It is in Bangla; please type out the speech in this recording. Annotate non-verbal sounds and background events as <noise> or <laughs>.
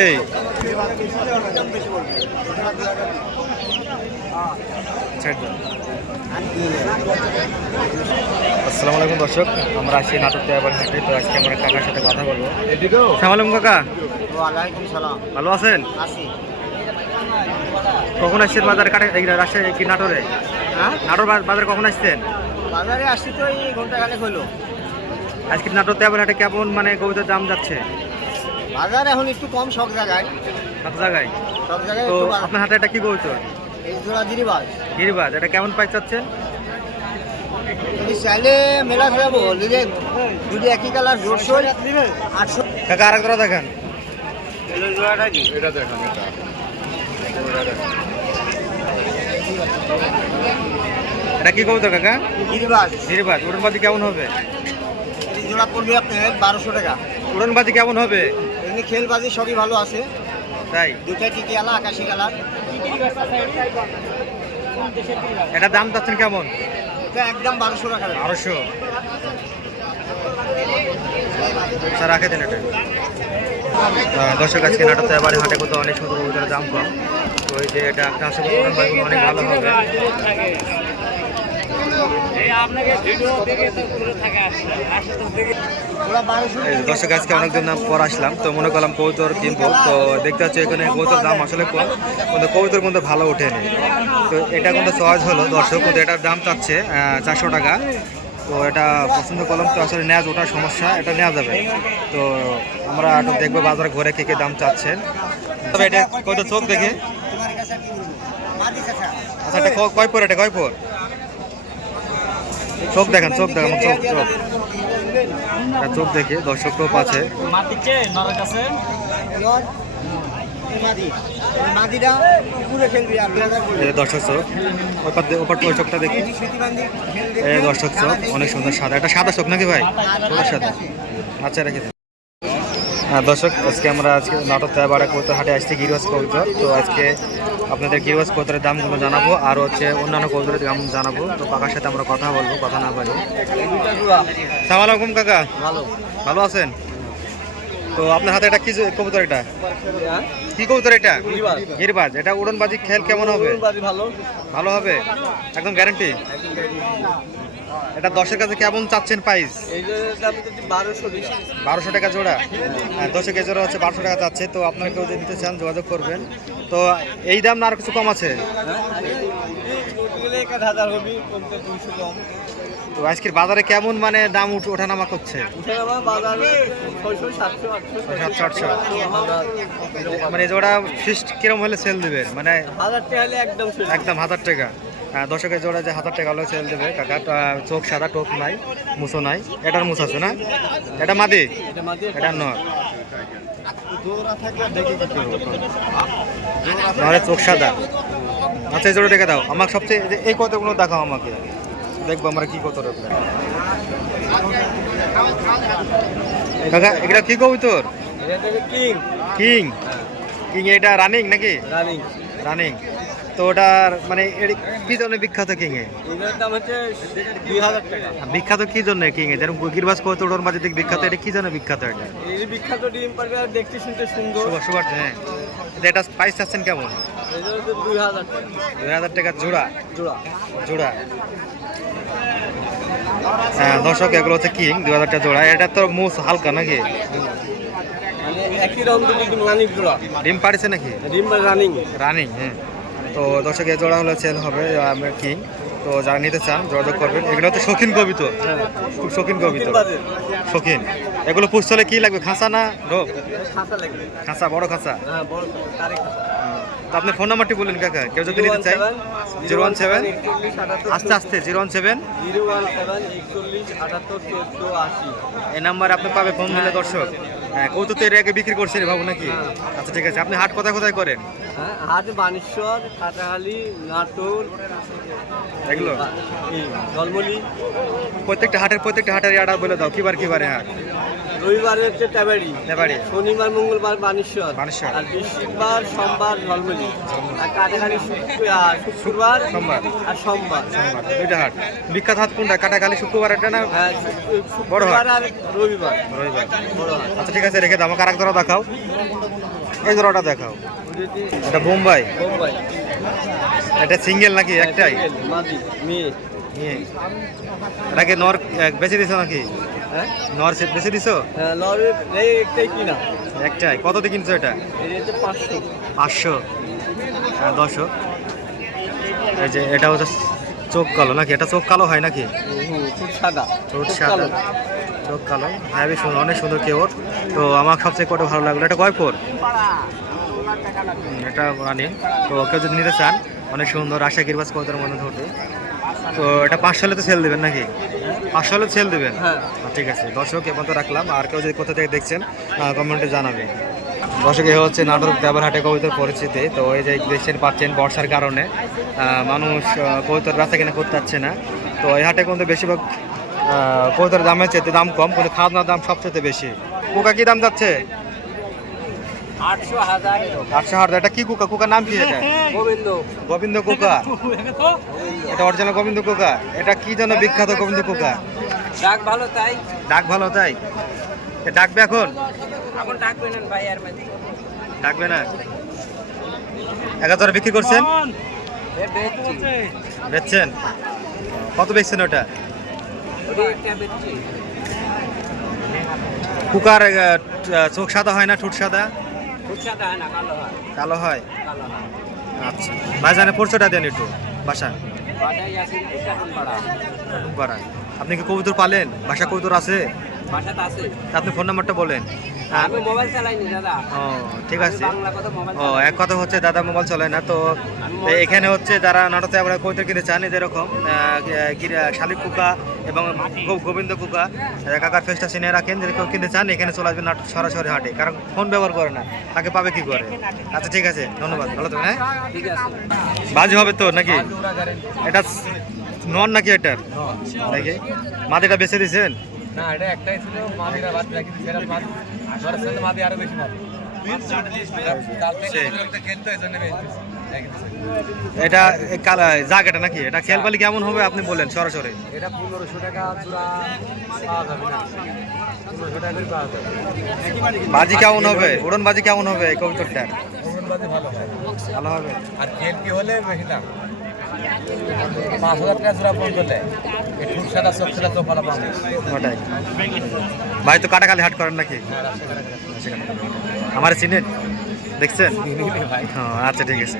এই। আসসালামু আলাইকুম দর্শক আমরা আসছি নাটক দেওয়ার হাটে তো আজকে আমরা কাকার সাথে কথা বলব। সালাম কাকা। ভালো আছেন? কখন আসছেন বাজারে? কাটে এই রাজশাহী কি নাটোরে? হ্যাঁ? নাটোর বাজারে কখন আসছেন? বাজারে আসছি তো এই ঘণ্টা খানেক হলো। আজকে নাটোর দেওয়ার হাটে কেমন মানে কবিতার দাম যাচ্ছে? বাজার এখন একটু কম সব জায়গায়। সব জায়গায়? সব জায়গায় তো আপনার হাতে এটা কি কবিতা? এই জোড়া গিরিবাজ। গিরিবাজ এটা কেমন পাই চাচ্ছেন? চাইলে মেলা ফেরাবো লিলে যদি একই কালার জোরশো আটশো কাকা আরেক ধরা দেখেন। জোড়াটা কি? এটা কি কবিতা কাকা? গিরিবাজ। গিরিবাজ উড়নবাজি কেমন হবে? জোড়া পড়বে আপনার বারোশো টাকা। উড়নবাজি কেমন হবে? এমনি খেলবাজি সবই ভালো আছে। তাই? দুটাই দুটা টিকিয়ালা আকাশি কালার এটা দাম চাচ্ছেন কেমন? এটা একদম বারোশো টাকা। বারোশো। স্যার রাখে দেন এটা। দর্শক আজকে নাটকতে এবারে হাটে কোথাও অনেক সুন্দর দাম কম। ওই যে এটা একটা আসলে উড়নবাজিগুলো অনেক ভালো হবে। দর্শক আজকে অনেকদিন পর আসলাম তো মনে করলাম কবুতর কিনবো। তো দেখতে পাচ্ছি এখানে কবুতর দাম আসলে কম কিন্তু কবুতর কিন্তু ভালো ওঠেনি। তো এটা কিন্তু সহজ হলো দর্শক কিন্তু এটার দাম চাচ্ছে চারশো টাকা। তো এটা পছন্দ করলাম তো আসলে নেওয়া ওঠার সমস্যা এটা নেওয়া যাবে। তো আমরা একটু দেখব বাজারে ঘুরে কে কে দাম চাচ্ছেন। তবে এটা কত চোখ দেখে? আচ্ছা এটা কয় পর এটা কয় পর? চোখ দেখেন চোখ দেখেন চোখ চোখ। চোখ দেখে দর্শক টোপ আছে। দর্শক চোখ। ওপার ওই চোখটা দেখি। দর্শক চোখ অনেক সুন্দর সাদা। এটা সাদা চোখ নাকি ভাই? সাদা আচ্ছা রেখে হ্যাঁ দর্শক আজকে আমরা আজকে নাটক তেবারে কৌতর হাটে আসছি কৌতর তো আজকে আপনাদের গিরবাজ কৌতরের দামগুলো জানাব আর হচ্ছে অন্যান্য কৌতরের দাম জানাব। তো কাকার সাথে আমরা কথা বলব কথা না বলি। সালাম আলাইকুম কাকা। ভালো। ভালো আছেন? তো আপনার হাতে এটা কি কবুতর এটা? কি কবুতর এটা? গিরিবাজ। এটা উড়নবাজি খেল কেমন হবে? ভালো। হবে? একদম গ্যারান্টি এটা দশের কাছে কেমন চাচ্ছেন প্রাইস বারোশো টাকা জোড়া। হ্যাঁ দশের জোড়া হচ্ছে বারোশো টাকা চাচ্ছে। তো আপনারা কেউ যদি নিতে চান যোগাযোগ করবেন। তো এই দাম না আর কিছু কম আছে? তো আজকের বাজারে কেমন মানে দাম ওঠানামা করছে? সাতশো আটশো মানে জোড়া ফিস্ট কিরম হলে সেল দিবে? মানে হাজার টাকা একদম হাজার টাকা। হ্যাঁ, দশকের জোড়া যে হাজার টাকা হলে সেল দেবে কাকা চোখ সাদা টোপ নাই মুছো নাই। এটার মুছ আছে না? এটা মাদি? এটা এটা নর। নাহলে চোখ সাদা। আচ্ছা এই জোড়া দেখে দাও। আমাকে সবচেয়ে এই কতগুলো দেখাও আমাকে। দেখব আমরা কি কত রকম। কাকা এগুলা কি কবি তোর কিং। কিং? কিং এটা রানিং নাকি? রানিং। রানিং। তো ওটার মানে কি জন্য বিখ্যাত কিং এ? দাম হচ্ছে টাকা। বিখ্যাত কি জন্য কিং এ? যেরকম গিরবাজ কৌতোড়র মাঝে দিক বিখ্যাত এটা কি জন্য বিখ্যাত এটা? এই বিখ্যাত ডিম পারবে আর দেখতে শুনতে সুন্দর। সুভাষ হ্যাঁ। এটা প্রাইস আছেন কেমন? দুই হাজার টাকা। জোড়া? জোড়া। জোড়া। হ্যাঁ দর্শক এগুলো হচ্ছে কিং দুই হাজার টাকা জোড়া। এটা তো মুস হালকা নাকি? মানে একই রকম ডিম রানিং জোড়া। ডিম পাড়িছে নাকি? ডিম রানিং রানিং হ্যাঁ। তো দর্শক জোড়া হলে সেল হবে আমরা কিং তো যারা নিতে চান যোগাযোগ করবেন। এগুলো হচ্ছে শৌখিন কবি তো খুব শৌখিন কবি তো শৌখিন। এগুলো পুষতে কি লাগবে খাঁচা না রোগ? খাঁচা বড় খাঁচা? হ্যাঁ বড় তারে খাঁচা। তো আপনি ফোন নাম্বারটি বললেন কাকা। কেউ যদি নিতে চাই জিরো ওয়ান সেভেন আস্তে আস্তে zero one seven. Zero one seven একচল্লিশ আটাত্তর চোদ্দ আশি। এই নাম্বারে আপনি পাবে ফোন দিলে দর্শক। হ্যাঁ কৌতুক তো এর আগে বিক্রি করছেন বাবু নাকি? আচ্ছা ঠিক আছে। আপনি হাট কোথায় কোথায় করেন? হ্যাঁ হাট বানেশ্বর কাটাহালি নাটোর এগুলো? জলমলি প্রত্যেকটা হাটের প্রত্যেকটা হাটের ইয়াটা বলে দাও কিবার কিবারে হাট? রবিবারে হচ্ছে টাবাড়ি নেবাড়ি শনিবার মঙ্গলবার বানেশ্বর। বানেশ্বর। আর বৃহস্পতিবার সোমবার ঝলমলি। আর কাটাখালি শুক্রবার সোমবার। আর সোমবার। সোমবার, দুইটা হাট। বিখ্যাত হাট কোনটা? কাটাখালি শুক্রবার এটা না হ্যাঁ, বড় হাট। আর রবিবার। রবিবার। আচ্ছা ঠিক আছে রেখে দাও। আমাকে আরেক জোড়া দেখাও। এই জোড়াটা দেখাও। এটা বোম্বাই? বোম্বাই। এটা সিঙ্গেল নাকি একটাই? মাদি মেয়ে। ইয়ে। এটাকে নর বেচে দিছো নাকি? হ্যাঁ? নর বেচে দিছো? হ্যাঁ এই একটাই কিনা। কিনছো এটা? পাঁচশো। পাঁচশো? আর দশশো এই যে এটা হচ্ছে চোখ কালো নাকি? এটা চোখ কালো হয় নাকি? সাদা। চোখ সাদা। কালো। চোখ কালো। হ্যাঁ বেশ সুন্দর অনেক সুন্দর কেওর তো আমার সবচেয়ে কত ভালো লাগল? এটা কয় এটা রানি। তো কেউ যদি নিতে চান অনেক সুন্দর। আশা কিরবাস কৌতার মধ্যে ধরবে। তো এটা পাঁচশো হলে তো সেল দেবেন নাকি? পাঁচশো হলে সেল দেবেন? হ্যাঁ। ঠিক আছে দর্শক এ পর্যন্ত রাখলাম। আর কেউ যদি কোথা থেকে দেখছেন কমেন্টে জানাবে দর্শক এ হচ্ছে নাটক ব্যবহারহাটে কবিতার পরিস্থিতি তো এই যে দেখছেন পাচ্ছেন বর্ষার কারণে মানুষ কবিতার রাস্তা কিনা করতে পারছে না? তো এই হাটে কিন্তু বেশিরভাগ কবিতার দামের চেয়ে দাম কম কিন্তু খাওয়া দাম সবচেয়ে বেশি। পোকা কী দাম যাচ্ছে? আটশো হাজার আটশো হাজার এটা কি কুকা? কুকার নাম কি এটা? <laughs> গোবিন্দ। গোবিন্দ কুকা। এটা অরিজিনাল গোবিন্দ কুকা। এটা কি জন্য বিখ্যাত গোবিন্দ কুকা? ডাক ভালো তাই? ডাক ভালো তাই? ডাকবে এখন? এখন ডাকবেন না ভাই আর ডাকবে না? এক হাজার বিক্রি করছেন? বেচছেন? কত বেচছেন ওটা? কুকার চোখ সাদা হয় না ঠুট সাদা? কালো হয়। আচ্ছা। ভাইজানে পরিচয়টা দেন একটু বাসা আপনি কি কবুতর পালেন? বাসা কবুতর আছে? বাসাতে আছে। আপনি ফোন নাম্বারটা বলেন। আমি মোবাইল চালাইনি দাদা। ও ঠিক আছে। ও এক কথা হচ্ছে দাদা মোবাইল চলে না তো এখানে হচ্ছে যারা নাটকে আমরা কইতে কিনে চান যেরকম শালিক কুকা এবং গোবিন্দ কুকা কাকার ফেসটা চিনে রাখেন যদি কেউ কিনতে চান এখানে চলে আসবেন নাটক সরাসরি হাটে কারণ ফোন ব্যবহার করে না তাকে পাবে কি করে? আচ্ছা ঠিক আছে ধন্যবাদ ভালো থাকবেন হ্যাঁ? ঠিক আছে। বাজি হবে তো নাকি? এটা নন নাকি এটার? নাকি? মাটিটা বেছে দিয়েছেন? না এটা একটাই ছিল মাদিরা বাদ রাখি সেটা মাদ ধরে সাথে মাদি আরও বেশি জন্য এটা জায়গাটা নাকি? এটা খেয়াল পালি কেমন হবে আপনি বলেন সরাসরি। এটা পনেরোশো টাকা বাজি কেমন হবে? উড়ন বাজি কেমন হবে এই কবুতরটা ভালো হবে। আর খেলকি হলে বেশি পাঁচ হাজার টাকা চূড়া ফোন করলে ওটাই। ভাই তো কাটাকালি হাট করেন নাকি? আমার চিনেন? দেখছেন? আচ্ছা ঠিক আছে।